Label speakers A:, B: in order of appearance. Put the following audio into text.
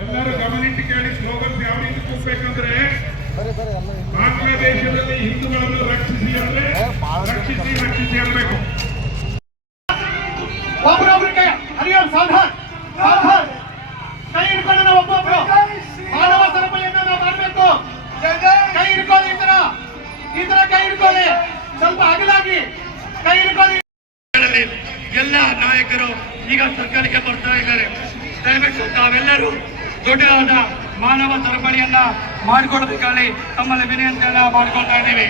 A: ಎಲ್ಲರೂ ಗಮನಿಟ್ಟು ಕೇಳಿ ಸ್ಲೋಗನ್ಸ್ ಯಾವ ರೀತಿ ಹಿಂದೂಗಳನ್ನು ರಕ್ಷಿಸಿ ಅಂದ್ರೆ
B: ಕೈ ಒಬ್ಬೊಬ್ರು. ಸರಪಳಿಯನ್ನ ನಾವು ಮಾಡಬೇಕು. ಕೈ ಕೈ ಸ್ವಲ್ಪ ಅಗಲಾಗಿ ಕೈ ಹಿಡ್ಕೊಳ್ಳಿ.
C: ಎಲ್ಲ ನಾಯಕರು ಈಗ ಸರ್ಕಾರಕ್ಕೆ ಬರ್ತಾ ಇದ್ದಾರೆ. ದಯವಿಟ್ಟು ತಾವೆಲ್ಲರೂ ದೊಡ್ಡದಾದ ಮಾನವ ಸರಪಳಿಯನ್ನ ಮಾಡಿಕೊಡ್ಬೇಕಾಗಿ ತಮ್ಮಲ್ಲಿ ವಿನಂತಿಯನ್ನ ಮಾಡ್ಕೊಳ್ತಾ ಇದ್ದೀವಿ.